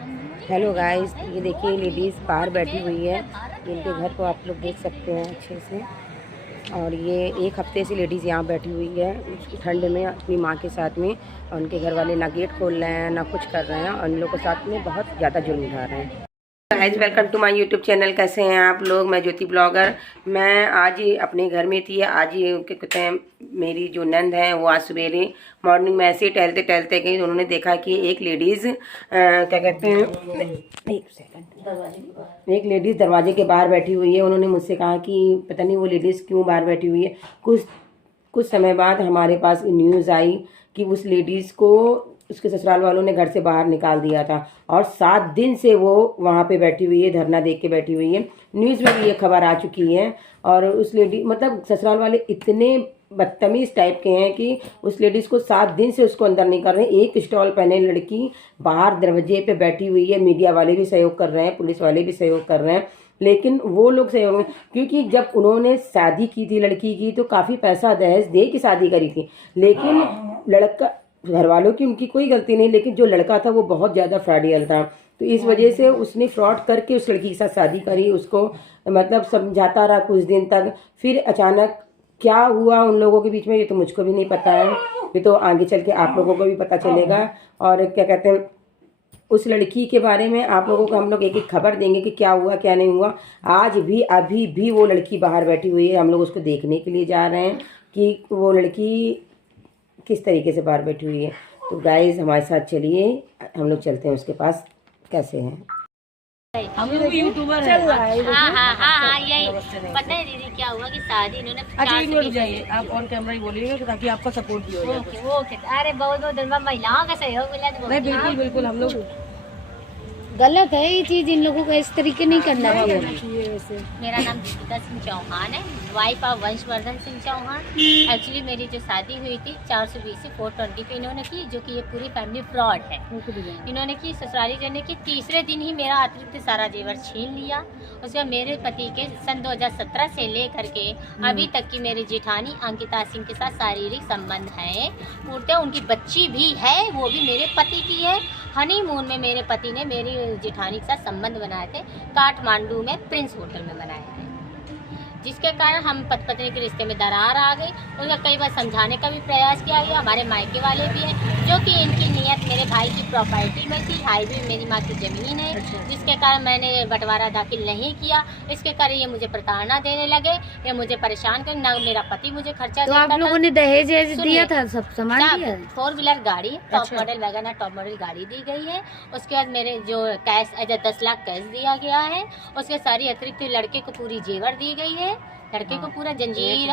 Hello guys, ये देखिए ladies बाहर बैठी हुई है। इनके घर को आप लोग देख सकते हैं अच्छे से। और ये एक हफ्ते से लेडीज़ यहाँ बैठी हुई है उसकी ठंड में अपनी माँ के साथ में। और उनके घर वाले ना गेट खोल रहे हैं ना कुछ कर रहे हैं, और इन लोगों के साथ में बहुत ज़्यादा जुल्म उठा रहे हैं। Guys, welcome to my YouTube channel. कैसे हैं आप लोग? मैं ज्योति ब्लॉगर। मैं आज ही अपने घर में थी। आज ही क्या कहते हैं, मेरी जो नंद है वो आज सवेरे मॉर्निंग में ऐसे ही टहलते टहलते गई। उन्होंने देखा कि एक लेडीज़ क्या कहते हैं, एक लेडीज़ दरवाजे के बाहर बैठी हुई है। उन्होंने मुझसे कहा कि पता नहीं वो लेडीज़ क्यों बाहर बैठी हुई है। कुछ समय बाद हमारे पास न्यूज़ आई कि उस लेडीज़ को उसके ससुराल वालों ने घर से बाहर निकाल दिया था, और 7 दिन से वो वहाँ पे बैठी हुई है, धरना देख के बैठी हुई है। न्यूज़ में भी ये खबर आ चुकी है। और उस लेडी मतलब ससुराल वाले इतने बदतमीज़ टाइप के हैं कि उस लेडीज़ को 7 दिन से उसको अंदर नहीं कर रहे। एक स्टॉल पहने लड़की बाहर दरवाजे पे बैठी हुई है। मीडिया वाले भी सहयोग कर रहे हैं, पुलिस वाले भी सहयोग कर रहे हैं, लेकिन वो लोग सहयोग में, क्योंकि जब उन्होंने शादी की थी लड़की की तो काफ़ी पैसा दहेज दे के शादी करी थी। लेकिन लड़का, घर वालों की उनकी कोई गलती नहीं, लेकिन जो लड़का था वो बहुत ज़्यादा फ्रॉडियल था। तो इस वजह से उसने फ्रॉड करके उस लड़की के साथ शादी करी। उसको मतलब समझाता रहा कुछ दिन तक। फिर अचानक क्या हुआ उन लोगों के बीच में, ये तो मुझको भी नहीं पता है। ये तो आगे चल के आप लोगों को भी पता चलेगा। और क्या कहते हैं, उस लड़की के बारे में आप लोगों को हम लोग एक एक खबर देंगे कि क्या हुआ क्या नहीं हुआ। आज भी अभी भी वो लड़की बाहर बैठी हुई है। हम लोग उसको देखने के लिए जा रहे हैं कि वो लड़की किस तरीके से बाहर बैठी हुई है। तो गाइज हमारे साथ चलिए, हम लोग चलते हैं उसके पास। कैसे हैं हम लोग यूट्यूबर हैं। हाँ, यही पता है दीदी क्या हुआ कि शादी इन्होंने। अच्छा, एक मिनट जाइए, आप ऑन कैमरा ही बोलिएगा ताकि आपका सपोर्ट भी हो जाए। ओके। अरे बहुत बहुत धन्यवाद, महिलाओं का सहयोग मिला तो नहीं, बिल्कुल बिल्कुल। हम लोग गलत है ये चीज, इन लोगों को इस तरीके नहीं करना चाहिए। मेरा नाम दीपिका सिंह चौहान है, wife of Vanshvardhan Singh Chauhan. Actually मेरी जो शादी हुई थी 420 से 420 पे इन्होंने की, जो कि ये पूरी फैमिली फ्रॉड है। इन्होंने की, ससुराली जन ने की। तीसरे दिन ही मेरा अतिरिक्त सारा जेवर छीन लिया। उसके बाद मेरे पति के सन 2017 से लेकर के अभी तक की मेरी जेठानी अंकिता सिंह के साथ शारीरिक संबंध है। पूर्णतः उनकी बच्ची भी है, वो भी मेरे पति की है। हनीमून में मेरे पति ने मेरी जेठानी के साथ संबंध बनाए थे, काठमांडू में प्रिंस होटल में बनाए थे, जिसके कारण हम पति पत्नी के रिश्ते में दरार आ गई। उनका कई बार समझाने का भी प्रयास किया गया। हमारे मायके वाले भी हैं, जो कि इनकी नियत मेरे भाई की प्रॉपर्टी में थी। हाईवे में मेरी माँ की ज़मीन है, जिसके कारण मैंने बंटवारा दाखिल नहीं किया। इसके कारण ये मुझे प्रताड़ना देने लगे, ये मुझे परेशान कर, ना मेरा पति मुझे खर्चा तो आप लोगों ने दहेज दिया था, सब सामान दिया? 4 व्हीलर गाड़ी, top model wagon, top model गाड़ी दी गई है। उसके बाद मेरे जो कैश 10 लाख कैश दिया गया है। उसके सारी अतिरिक्त लड़के को पूरी जेवर दी गई है। लड़के को पूरा जंजीर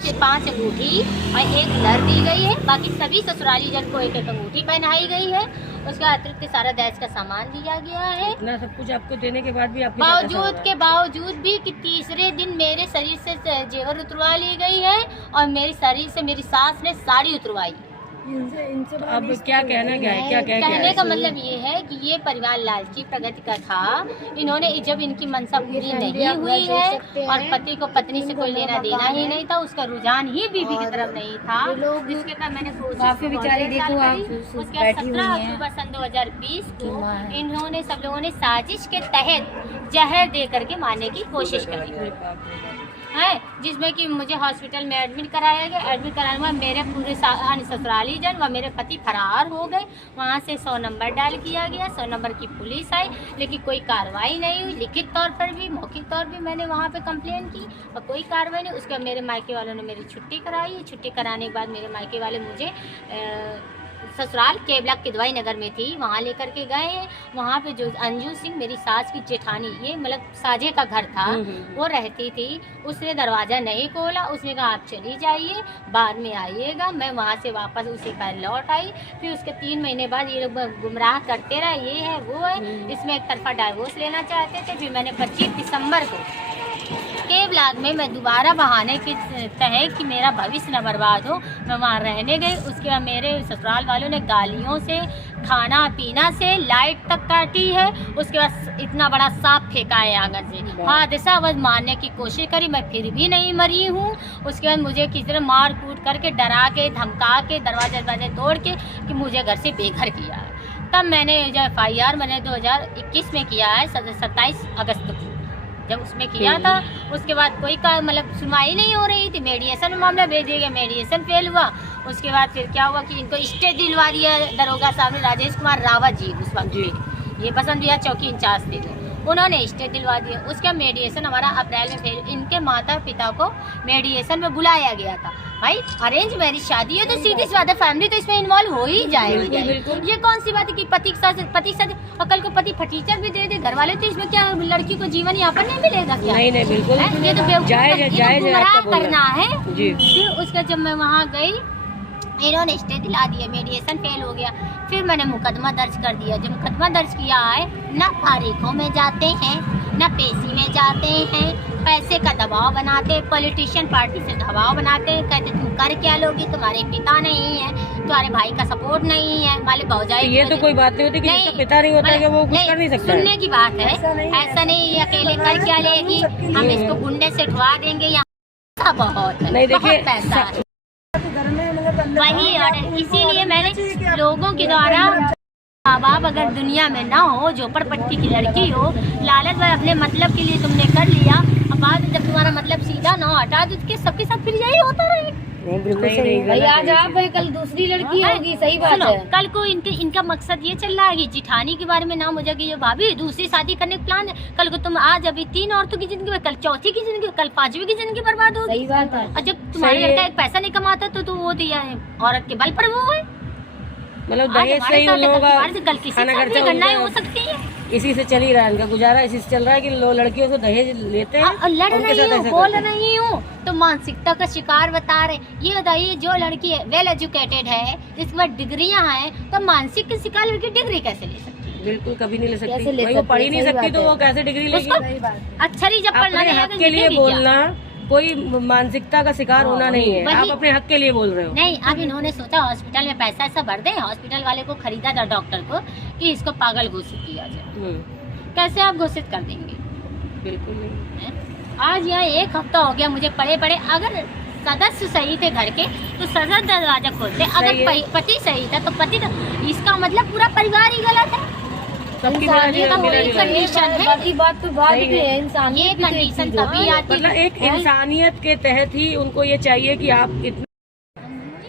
से 5 अंगूठी और 1 लर दी गई है। बाकी सभी ससुराली जन को 1-1 अंगूठी पहनाई गई है। उसका अतिरिक्त सारा दहेज का सामान दिया गया है। इतना सब कुछ आपको देने के बाद भी बावजूद भी कि तीसरे दिन मेरे शरीर से जेवर उतरवा ली गई है, और मेरे शरीर से मेरी सास ने साड़ी उतरवाई। अब क्या कहना क्या है, क्या कहने का मतलब ये है कि ये परिवार लालची प्रगति का था। इन्होंने जब इनकी मनसा पूरी नहीं हुई है और पति को पत्नी से कोई लेना देना ही नहीं था, उसका रुझान ही बीवी की तरफ नहीं था, जिसके कारण मैंने कोशिश बेचारी देखो आप उसके 17 अक्टूबर सन 2020 को इन्होंने सब लोगों ने साजिश के तहत जहर दे करके मारने की कोशिश करी है, जिसमें कि मुझे हॉस्पिटल में एडमिट कराया गया। एडमिट कराने के बाद मेरे पूरे ससुराली जन व मेरे पति फरार हो गए। वहाँ से 100 नंबर डायल किया गया, 100 नंबर की पुलिस आई, लेकिन कोई कार्रवाई नहीं हुई। लिखित तौर पर भी, मौखिक तौर पर मैंने वहाँ पे कंप्लेन की और कोई कार्रवाई नहीं। उसके बाद मेरे मायके वालों ने मेरी छुट्टी कराई। छुट्टी कराने के बाद मेरे मायके वाले मुझे ससुराल के ब्लॉक किदवाई नगर में थी, वहाँ लेकर के गए हैं। वहाँ पे जो अंजू सिंह मेरी सास की जेठानी, ये मतलब साझे का घर था, वो रहती थी। उसने दरवाज़ा नहीं खोला। उसने कहा आप चली जाइए, बाद में आइएगा। मैं वहाँ से वापस उसी पर लौट आई। फिर उसके 3 महीने बाद ये लोग गुमराह करते रहे, ये है वो है, इसमें एक तरफा डाइवोर्स लेना चाहते थे। फिर मैंने 25 दिसंबर को के ब्लॉक में मैं दोबारा बहाने के तहत कि मेरा भविष्य न बर्बाद हो, मैं वहाँ रहने गई। उसके बाद मेरे ससुराल वालों ने गालियों से, खाना पीना से, लाइट तक काटी है। उसके बाद इतना बड़ा सांप फेंका है आंगन से, हादसावश मारने की कोशिश करी, मैं फिर भी नहीं मरी हूँ। उसके बाद मुझे किसी तरह मार कूट करके, डरा के, धमका के, दरवाजे तोड़ के कि मुझे घर से बेघर किया है। तब मैंने जो FIR मैंने 2021 में किया है 27 अगस्त को, जब उसमें किया था। उसके बाद कोई का मतलब सुनवाई नहीं हो रही थी, मेडिएशन में मामला भेज दिया गया, मेडिएशन फेल हुआ। उसके बाद फिर क्या हुआ कि इनको स्टे दिलवा दिया दरोगा साहब ने, राजेश कुमार रावत जी उस वक्त ये पसंद दिया चौकी इंचार्ज थे, उन्होंने स्टे दिलवा दिया। उसका मेडिएशन हमारा अप्रैल में फेल, इनके माता पिता को मेडिएशन में बुलाया गया था। भाई अरेंज मैरिज शादी है तो सीधी सी बात है, फैमिली तो इसमें इन्वॉल्व हो ही जाएगी। ये कौन सी बात है कि पति के साथ और कल को पति फटीचर भी दे दे घर वाले, तो इसमें क्या लड़की को जीवन यापन नहीं मिलेगा क्या? नहीं बिल्कुल, ये तो गुमराह करना है। फिर उसका जब मैं वहाँ गई, इन्होंने स्टे दिला दिया, मेडिएशन फेल हो गया। फिर मैंने मुकदमा दर्ज कर दिया। जब मुकदमा दर्ज किया है, न तारीखों में जाते हैं न पेशी में जाते हैं, पैसे का दबाव बनाते, पॉलिटिशियन पार्टी से दबाव बनाते, कहते तुम कर क्या लोगी, तुम्हारे पिता नहीं है, तुम्हारे भाई का सपोर्ट नहीं है, हमारे भौजाई। ये तो कोई बात नहीं होती कि जिसका पिता नहीं होता है कि वो कुछ कर नहीं सकता। सुनने की बात है, ऐसा नहीं ये अकेले कर क्या लेगी, हम इसको गुंडे से ढवा देंगे, यहाँ बहुत है, बहुत पैसा है। वही ऑर्डर, इसीलिए मैंने लोगों के द्वारा, माँ बाप अगर दुनिया में ना हो, झोपड़पट्टी की लड़की हो, लालच में अपने मतलब के लिए तुमने कर लिया, अब बाद में जब तुम्हारा मतलब सीधा ना हटा तो उसके सबके साथ फिर यही होता रहेगा। भाई आज आप है कल दूसरी लड़की होगी, सही बात है। कल को इनका मकसद ये चल रहा है कि जिठानी के बारे में नाम हो जाएगी, जो भाभी दूसरी शादी करने का प्लान है। कल को तुम आज अभी 3 औरतों की जिंदगी, कल चौथी की जिंदगी, कल 5वीं की जिंदगी बर्बाद होगी। सही बात है। और जब तुम्हारा लड़का एक पैसा नहीं कमाता तो वो दिया है औरत के बल पर वो है, मतलब दहेज से ही उन लोगों का कल किसी से घटनाएं हो सकती है। इसी से चल ही रहा है इनका गुजारा, इसी से चल रहा है कि लड़कियों से दहेज लेते हैं। लड़ रही हूँ, बोल रही हूँ तो मानसिकता का शिकार बता रहे। ये बताइए जो लड़की है वेल एजुकेटेड है, इसके बाद डिग्रियां हैं, तो मानसिक के शिकार लड़की डिग्री कैसे ले सकती है? बिल्कुल कभी नहीं ले सकती। वो पढ़ ही नहीं सकती तो वो कैसे डिग्री लेगी? अक्षर जब पढ़ना अपने हक के लिए बोलना, कोई मानसिकता का शिकार होना नहीं है। आप अपने हक के लिए बोल रहे हो। नहीं, अब इन्होंने सोचा हॉस्पिटल में पैसा ऐसा भर दे, हॉस्पिटल वाले को खरीदा था डॉक्टर को कि इसको पागल घोषित किया जाए। कैसे आप घोषित कर देंगे? बिल्कुल नहीं। आज यहाँ 1 हफ्ता हो गया मुझे पड़े अगर सदस्य सही थे घर के तो सदस्य दरवाजा खोलते, अगर पति सही था तो पति, इसका मतलब पूरा परिवार ही गलत है। कंडीशन है, बाकी बात तो बात भी है, इंसान ये कंडीशन तभी आती है, मतलब एक इंसानियत के तहत ही उनको ये चाहिए कि आप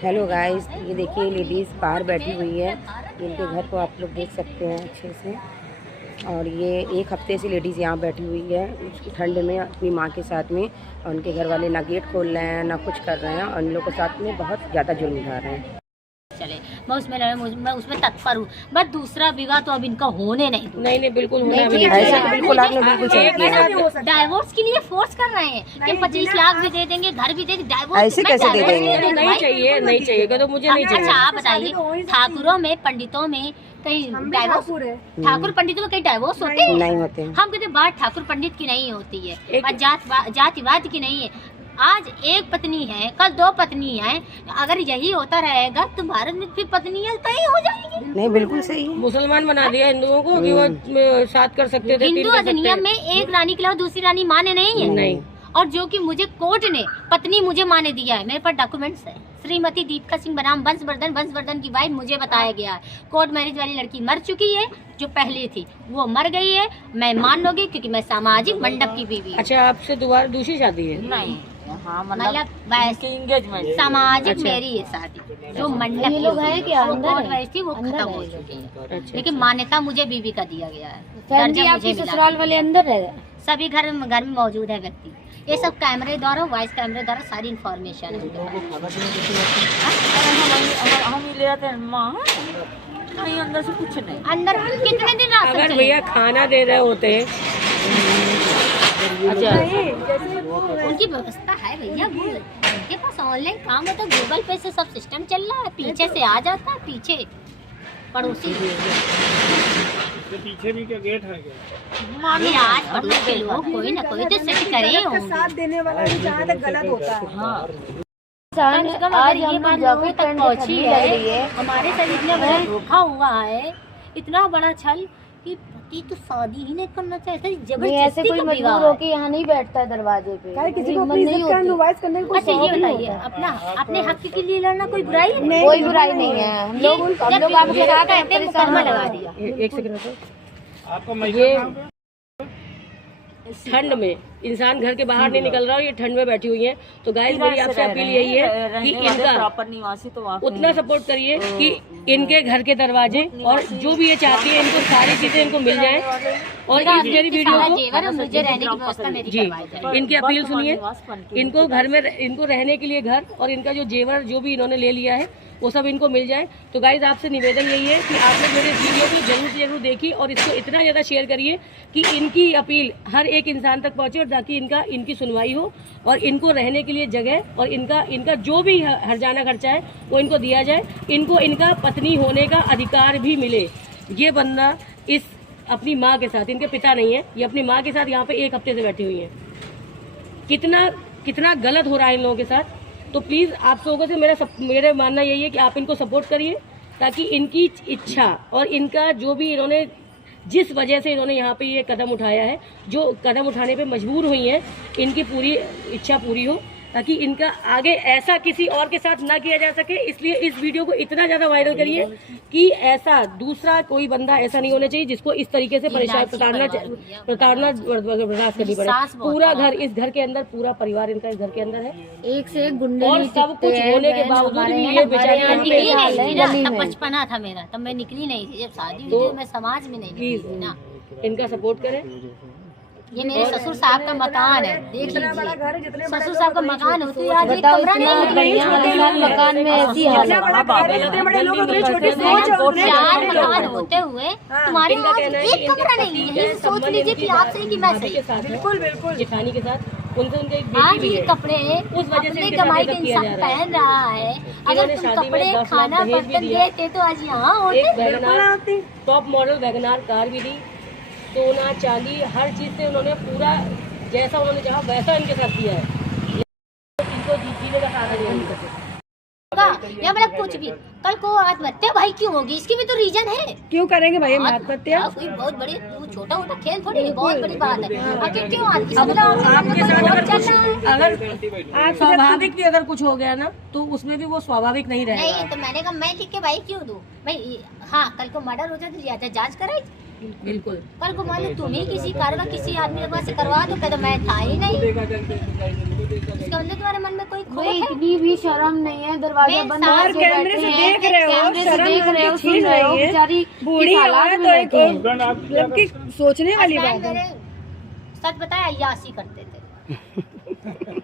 हेलो गाइस, ये देखिए लेडीज बाहर बैठी हुई है, इनके घर को आप लोग देख सकते हैं अच्छे से। और ये 1 हफ्ते से लेडीज़ यहाँ बैठी हुई है ठंड में अपनी माँ के साथ में, और उनके घर वाले ना गेट खोल रहे हैं ना कुछ कर रहे हैं, और इन लोगों के साथ में बहुत ज़्यादा जुल्म उठा रहे हैं। चले मैं उसमें तत्पर हूँ, बस दूसरा विवाह तो अब इनका होने नहीं दूँ। नहीं बिल्कुल होना भी नहीं, ऐसा तो बिल्कुल आपने बिल्कुल सही किया। डाइवोर्स के लिए फोर्स कर रहे हैं कि 25 लाख भी दे देंगे, घर भी दे देंगे, डाइवोर्स ऐसे कैसे दे देंगे? नहीं चाहिए तो मुझे नहीं चाहिए। अच्छा आप बताइए, ठाकुरों में पंडितों में कहीं डाइवोर्स, ठाकुर पंडितों में कहीं डाइवोर्स होते हैं? नहीं होते। हम कहते बात ठाकुर पंडित की नहीं होती है, जातिवाद की नहीं है। आज 1 पत्नी है, कल 2 पत्नी है, अगर यही होता रहेगा तो भारत में फिर पत्नियां तय हो जाएंगी। नहीं बिल्कुल सही है। मुसलमान बना दिया हिंदुओं को कि वो 7 कर सकते थे। हिंदू अधिनियम में एक रानी के अलावा दूसरी रानी माने नहीं है। नहीं। और जो कि मुझे कोर्ट ने पत्नी मुझे माने दिया है, मेरे पास डॉक्यूमेंट्स है। श्रीमती दीपिका सिंह बनाम वंशवर्धन की वाइफ मुझे बताया गया है। कोर्ट मैरिज वाली लड़की मर चुकी है, जो पहले थी वो मर गई है, मैं मान लूंगी क्योंकि मैं सामाजिक मंडप की बीवी। अच्छा, आपसे दोबारा दूसरी शादी है? नहीं, मतलब एंगेजमेंट सामाजिक मेरी है शादी, जो मंडप ये लोग हैं क्या अंदर है? थी वो खत्म हो चुकी है, लेकिन मान्यता मुझे बीवी का दिया गया है। फैमिली आपकी ससुराल वाले अंदर है? सभी घर में मौजूद है व्यक्ति। ये सब कैमरे द्वारा, वॉइस कैमरे द्वारा सारी इन्फॉर्मेशन है। हम ही ले आते हैं माँ, नहीं अंदर से कुछ नहीं। अंदर कितने दिन राशन अगर भैया खाना दे रहे होते, अच्छा उनकी व्यवस्था है भैया, उनके पास ऑनलाइन काम है तो गूगल पे से सब सिस्टम चल रहा है, पीछे से आ जाता है, पीछे पड़ोसी पीछे भी क्या गेट है क्या? आज पड़ोस के लोग कोई ना कोई तो सेट करे होंगे। साथ देने वाला भी जहाँ तक गलत होता है। हाँ, आज ये बात लोगों तक पहुँची है, हमारे साथ इतना बड़ा धोखा हुआ है, इतना बड़ा छल कि पति तो शादी ही नहीं करना चाहता, नहीं, ऐसे जबरदस्ती कोई का मजबूर विवाह होके यहाँ नहीं बैठता है दरवाजे पे, क्या किसी को हिम्मत अपनी नहीं इज्जत का होती। नुमाइश करने का कोई अच्छा ये शौक नहीं बताइए, होता। अपना अपने हक के लिए लड़ना कोई बुराई है? कोई बुराई नहीं है, हम लोग आपके साथ हैं, कहते हैं मुकदमा लगा दिया। एक सेकंड रुको। आपका ये महिला ठंड में इंसान घर के बाहर नहीं निकल रहा हो, ये ठंड में बैठी हुई है। तो गाइस मेरी आपसे अपील यही है कि इनका प्रॉपर निवासी तो वहाँ उतना सपोर्ट करिए कि इनके घर के दरवाजे और जो भी ये चाहती है इनको सारी चीजें इनको मिल जाए। और इस मेरी वीडियो सारा को जेवर और मुझे रहने की व्यवस्था मेरी जी करवाई जाए। इनकी अपील सुनिए, इनको घर में इनको रहने के लिए घर और इनका जो जेवर जो भी इन्होंने ले लिया है वो सब इनको मिल जाए। तो गाइज आपसे निवेदन यही है कि आप लोग मेरे इस वीडियो को जरूर से जरूर देखिए और इसको इतना ज़्यादा शेयर करिए कि इनकी अपील हर एक इंसान तक पहुंचे और ताकि इनकी सुनवाई हो और इनको रहने के लिए जगह और इनका जो भी हर्जाना खर्चा है वो इनको दिया जाए। इनको इनका पत्नी होने का अधिकार भी मिले। ये बंदा इस अपनी माँ के साथ, इनके पिता नहीं है, ये अपनी माँ के साथ यहाँ पे 1 हफ्ते से बैठी हुई है। कितना गलत हो रहा है इन लोगों के साथ। तो प्लीज़ आप लोगों से मेरा मानना यही है कि आप इनको सपोर्ट करिए ताकि इनकी इच्छा और इनका जो भी इन्होंने जिस वजह से इन्होंने यहाँ पे ये कदम उठाया है, जो कदम उठाने पे मजबूर हुई हैं, इनकी पूरी इच्छा पूरी हो ताकि इनका आगे ऐसा किसी और के साथ ना किया जा सके। इसलिए इस वीडियो को इतना ज़्यादा वायरल करिए कि ऐसा दूसरा कोई बंदा ऐसा नहीं होना चाहिए जिसको इस तरीके से प्रताड़ना बर्दाश्त करनी पड़े। पूरा घर, इस घर के अंदर पूरा परिवार इनका इस घर के अंदर है एक से एक गुंडे और नहीं सब टिकते कुछ हैं, होने के बहन, बावजूद हमारे भी यहाँ ये हमारे बेचारे यहाँ यहाँ पे निकली हाल नहीं है, थी ना, गली तब में। बचपना था मेरा, तब मैं निकली नहीं थी। जब शादी हुई तो थी मैं समाज में नहीं निकली थी ना। इनका सपोर्ट करें। ये मेरे ससुर साहब का मकान है, देख लीजिए। ससुर साहब का मकान होती है, आज एक बताओ कमरा इतना नहीं बढ़िया आलीशान मकान में ऐसी हालत। जितने बड़े लोग उतने छोटे सोच और उतने 4 मकान होते हुए तुम्हारे इनका आज कहना है कि एक कमरा नहीं है। यही सोच लीजिए कि आप सही कि मैं भाभी सही। के साथ है, बिल्कुल बिल्कुल जेठानी के साथ, उनसे उनका एक आज बेटी भी ये है। कपड़े उस वजह से अपने इनके कमाई साथ के किया इंसान जा रहा है। पहन रहा है। अगर इन्होंने तुम शादी में कपड़े 10 लाख खाना दहेज भी बर्तन दिया। देते तो आज यहाँ होते। एक WagonR top model WagonR car भी दी, सोना चांदी हर चीज से उन्होंने पूरा जैसा उन्होंने चाहा वैसा इनके साथ किया है। इनको जीने का साधन नहीं है इनके साथ। या मतलब कुछ भी कल को आत्महत्या भाई क्यों होगी, इसकी भी तो रीजन है। क्यों करेंगे भाई हम आत्महत्या? कोई बहुत बड़ी छोटा मोटा खेल थोड़ी है, बहुत बड़ी बात है। आखिर क्यों आपके साथ अगर स्वाभाविक भी अगर कुछ हो गया ना तो उसमें भी वो स्वाभाविक नहीं रहेगा। नहीं तो मैंने कहा मैं लिख के भाई क्यों दूं भाई। हाँ कल को मर्डर हो जाए तो लिया था, जांच कराई। बिल्कुल कल को मान लो तुम्हें किसी कार्रवाई किसी आदमी के पास से करवा दो, कहते मैं था ही नहीं। इसका मतलब तुम्हारे मन में कोई खोट भाई है? इतनी भी शर्म नहीं है, दरवाजा मैं बंद साथ करके कैमरे से बैठे हैं, देख रहे हो, कैमरे से शर्म देख रहे हो, उनकी सुन छीन रहे हो, रही है। बेचारी बूढ़ी किस हालात औरत में तो बैठी है। मतलब कि सोचने वाली हस्बैंड बात है। मेरे सच बताया अय्याशी करते थे।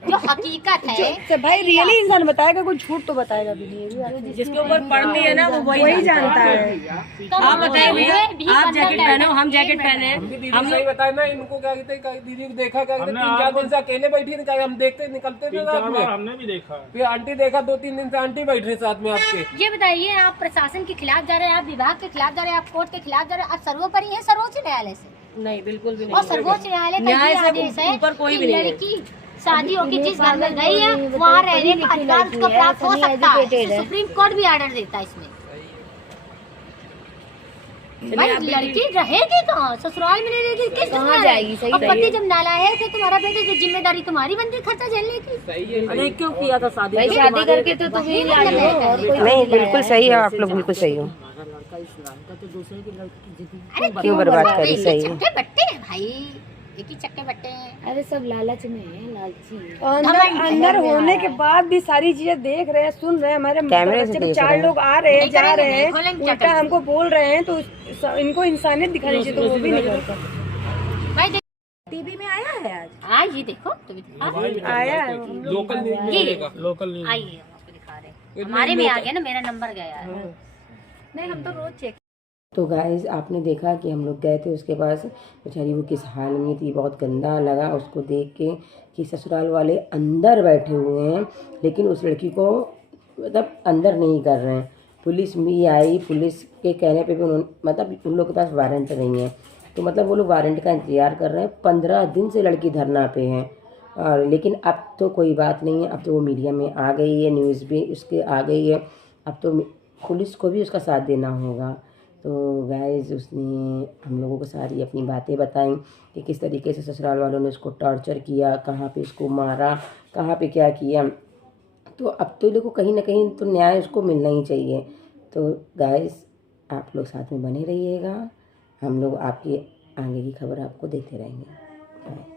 जो हकीकत है तो भाई रियली इंसान बताएगा, कोई झूठ तो बताएगा भी नहीं। जिसके ऊपर पड़ती है ना वो वही जानता है। तो आप बताइए भैया, भी आप बंदा जैकेट कहता पहने हो, हम है, जैकेट पहने हैं, हम सही लोग बताया ना इनको। क्या कहते हैं, दीदी को देखा, क्या कहते 3-4 दिन से अकेले बैठी है, क्या हम देखते निकलते थे साथ में। हमने भी देखा। फिर आंटी देखा 2-3 दिन से आंटी बैठ रही साथ में आपके। ये बताइए आप प्रशासन के खिलाफ जा रहे हैं, आप विभाग के खिलाफ जा रहे हैं, आप कोर्ट के खिलाफ जा रहे हैं, आप सर्वोपरि हैं सर्वोच्च न्यायालय से। नहीं बिल्कुल भी और नहीं। सर्वोच्च न्यायालय का न्याय ये से आदेश है ऊपर कोई कि भी नहीं है। लड़की शादी होकर जिस घर में गई है वहाँ रहने का अधिकार उसको प्राप्त हो सकता है। इसे सुप्रीम कोर्ट भी ऑर्डर देता है इसमें। भाई लड़की रहेगी कहाँ, ससुराल में नहीं रहेगी, किस कहाँ घर जाएगी? सही और सही पति जब नालायक है तुम्हारा बेटे तो जिम्मेदारी तुम्हारी बनती है खर्चा झेलने की। अरे क्यों किया था शादी? भाई शादी करके तो तुम ही लाई हो और कोई नहीं बिल्कुल सही है, आप लोग बिल्कुल सही हो। लड़का इस लड़का तो दूसरे की लड़की की जिंदगी अरे क्यों बर्बाद करी? एक ही सही है। चक्के बट्टे हैं भाई, एक ही चक्के बट्टे हैं। अरे सब लालच में है, लालची है। और अंदर होने के बाद भी सारी चीजें देख रहे हैं, सुन रहे हैं। हमारे कैमरे से बच्चे देख 4 रहे हैं। लोग आ रहे हैं, नहीं जा करेंगे, रहे नहीं हैं, खोलेंगे, क्या उल्टा करेंगे? हमको बोल रहे हैं, तो इनको इंसानियत दिखानी चाहिए, तो वो भी नहीं करता। भाई देख टीवी में आया है आज, आज ये देखो तो भी दिखा आया है। लोकल न्यूज़ में जी मिलेगा। Local news. आइए हम आपको दिखा रहे हैं। हमारे में आ गया ना, मेरा नंबर गया है। नहीं हम तो रोज चेक। तो गाइस आपने देखा कि हम लोग गए थे उसके पास, बेचारी वो किस हाल में थी। बहुत गंदा लगा उसको देख के कि ससुराल वाले अंदर बैठे हुए हैं लेकिन उस लड़की को मतलब अंदर नहीं कर रहे हैं। पुलिस भी आई, पुलिस के कहने पे भी उन्होंने मतलब उन लोगों के पास वारंट नहीं है, तो मतलब वो लोग वारंट का इंतज़ार कर रहे हैं। 15 दिन से लड़की धरना पे है। और लेकिन अब तो कोई बात नहीं है, अब तो वो मीडिया में आ गई है, न्यूज़ भी उसके आ गई है। अब तो पुलिस को भी उसका साथ देना होगा। तो गाइस उसने हम लोगों सारी अपनी बातें बताई कि किस तरीके से ससुराल वालों ने उसको टॉर्चर किया, कहाँ पे उसको मारा, कहाँ पे क्या किया। तो अब तो देखो कहीं ना कहीं तो न्याय उसको मिलना ही चाहिए। तो गाइस आप लोग साथ में बने रहिएगा, हम लोग आपकी आगे की खबर आपको देते रहेंगे। बाय।